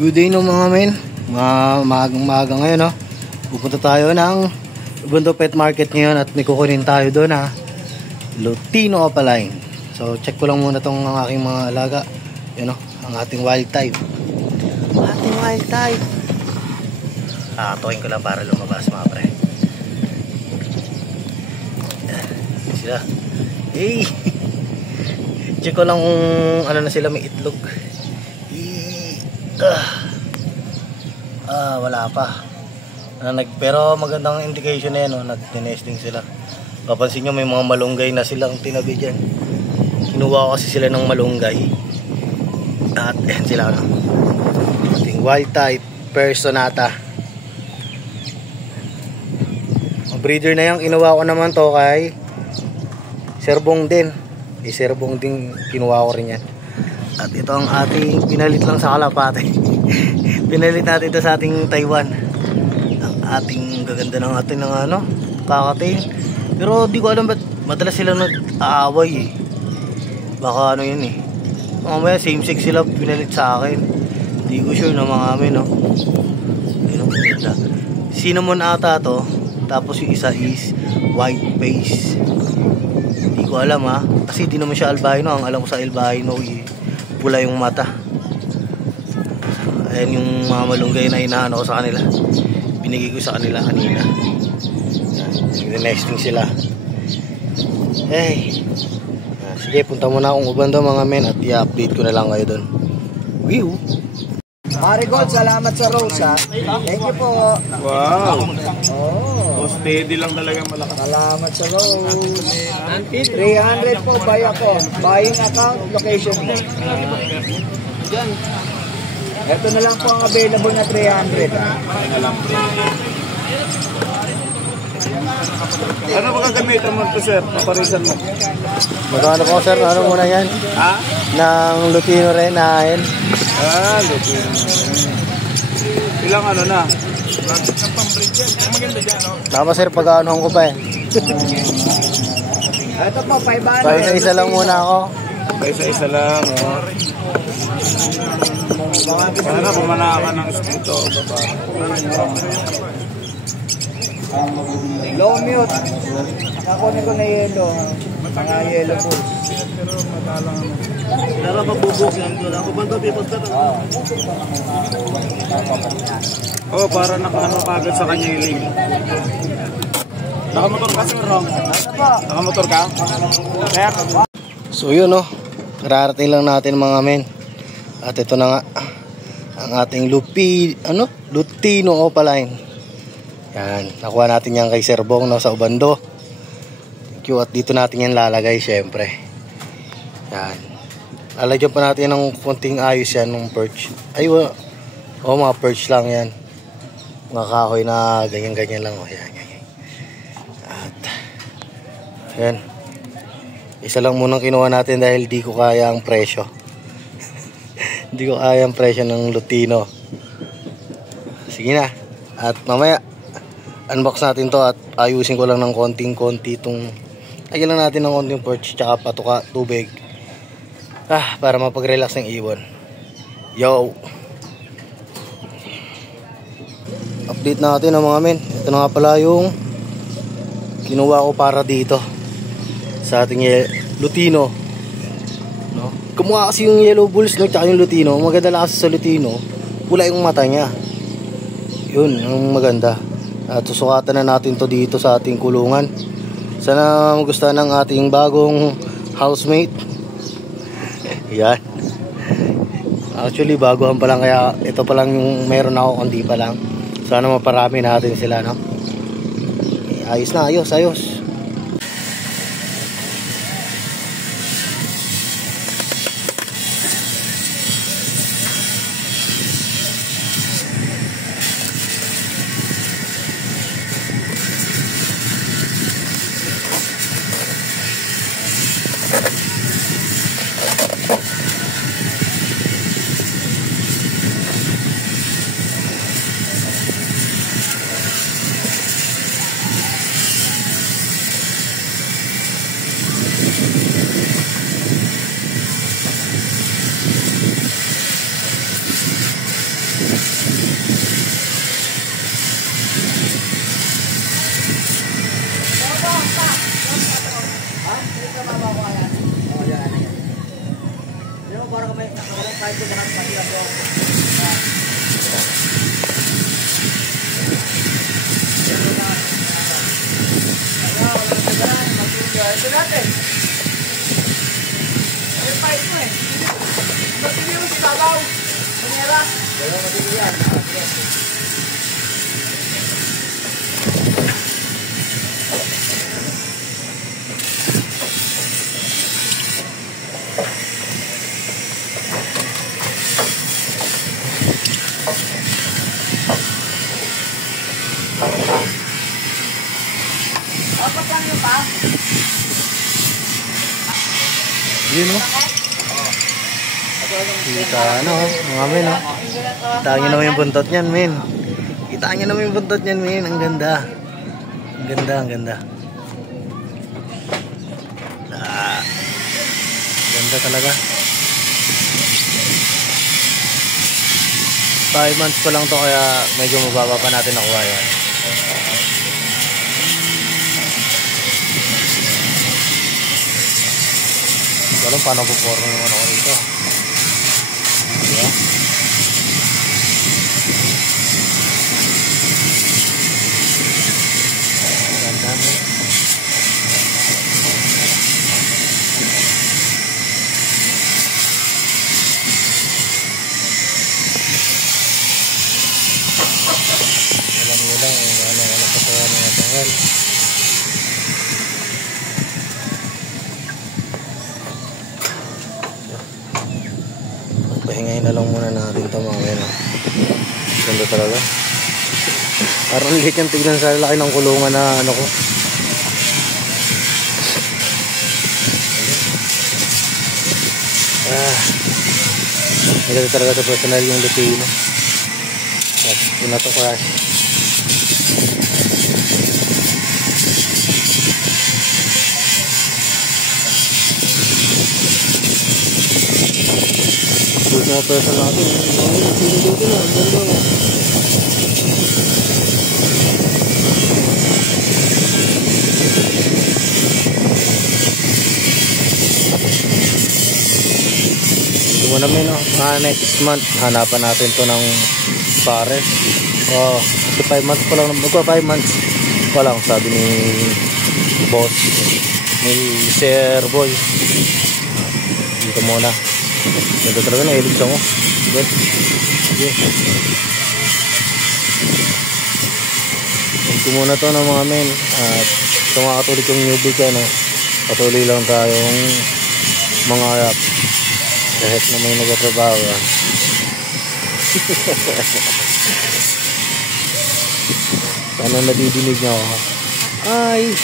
Good day no mga men. Maagang ngayon no. Pupunta tayo ng Ubuntu Pet Market ngayon at may kukunin tayo doon ha. Lutino Opaline. So check ko lang muna tong ang aking mga alaga. Yun no, ang ating wild type. Tokin ko lang para lumabas mga pre. Sila. Hey! Check ko lang kung ano na sila, may itlog. Wala pa. Pero magandang indication na yan, no? Nag-nesting sila. Papansin nyo may mga malunggay na silang tinabi dyan. Kinuha ko kasi sila ng malunggay. At yan sila, no? Ating wild type Personata. Ang breeder na yan, kinuha ko naman to kay Serbong din. Serbong din kinuha ko rin yan. At ito ang ating pinalit lang sa kalapate. Pinalit natin ito sa ating Taiwan. Ang ating gaganda ng ating ng ano, kakatain. Pero di ko alam ba't madalas sila nag-aaway eh. Baka ano yun eh. Mamaya same sex sila pinalit sa akin. Di ko sure na mga amin no. Ayun, ganda. Cinnamon ata to. Tapos yung isa is white face. Di ko alam ha. Kasi di naman siya albino. Ang alam ko sa albino eh, pula yung mata. Ayan yung mga malunggay na inaano ko sa kanila. Binigay ko sa kanila kanina. Nag-nesting sila. Hey. Sige, punta muna akong Ubuntu mga men at i-update ko na lang kayo doon. Whew. Marigold, salamat sa rose ha. Thank you po. Wow. Oh. Steady lang talaga malakas. Salamat sa rose. 300 po, buy ako. Buying account, location mo. Ito na lang po ang available na 300 ha. Ano ba gagamitin mo ito, sir? Paparisan mo. Magkano po sir? Ano muna yan? Ha? Ng Lutino rin nahin. Lutino. Ilang ano na? Tama sir, pag-aanohan ko pa eh. Ito po, 500. Pa isa lang muna ako. Isa lang. Oh. Sana pumana ka ng spito. Low mute. Nakakunin ko na yellow. Mga yellow balls. Pero magbubuk yan. Ako ba ito pipagkat? Oh, para nakaano kagad sa kanya yung link. Nakamotor ka, sir, no? Nakamotor ka? Sir? So yun no, kararating lang natin mga men. At ito na nga ang ating Lutino Opaline. Yan, nakuha natin yan kay Serbong no, sa Ubuntu. Thank you. At dito natin yan lalagay syempre. Yan, lalagyan pa natin ng konting ayos yan ng perch. Ay mga perch lang yan, mga kahoy na ganyan lang. Yan. At yan, isa lang munang kinuha natin dahil di ko kaya ang presyo. Hindi ko kaya ang presyo ng Lutino. Sige na. At mamaya unbox natin to at ayusin ko lang ng konting-konti itong lagyan lang natin ng konting perch tsaka patuka tubig para mapag-relax ng ibon. Yo, update natin ang mga men. Ito na nga pala yung kinuha ko para dito sa ating Lutino no? Kumuha kasi yung yellow bulls no, tsaka yung Lutino. Maganda lang kasi sa Lutino, pula yung mata niya. Yun ang maganda. At susukatan na natin to dito sa ating kulungan. Sana magustuhan ng ating bagong housemate. Yan. Actually baguhan pa lang, kaya ito pa lang yung meron ako, kundi pa lang. Sana maparami natin sila no. Ayos na, ayos. natin. Ay, pa ito eh. Matindi mo si Babaw. Manera. Dalawa matindi yan. Apat lang yun pa? Yun o. Kita ano, mga men o. Kita nyo naman yung buntot niyan, men. Kita nyo naman yung buntot niyan, men. Ang ganda. Ang ganda, ang ganda. Ganda talaga. 5 months pa lang to, kaya medyo mababa pa natin nakuha yan. Alam paano puporno naman ako rito. Diba? Ganda mo. Alam nyo lang ano pa sa mga tangal. Pahingayin na lang muna natin ito mga men. Ganda talaga. Parang liit yung tignan sa laki ng kulungan na ano ko. Maganda talaga sa personal yung Lutino. Yun na ito crash. Yung mga person natin, dito na, ganda mo. Ito mo namin, no? Next month, hanapan natin to ng pares. Oh, 5 months pa lang, magpa 5 months pa lang, sabi ni boss, ni Sir Boy. Dito muna. Ganda talaga na, ilig mo. Good. Okay. Ito muna to ng mga men. At sa mga katuloy kong newbie ka, no? Patuloy lang tayong mga rap. Kahit na may nagtatrabaho. Sana nadidinig nyo ako. Ay!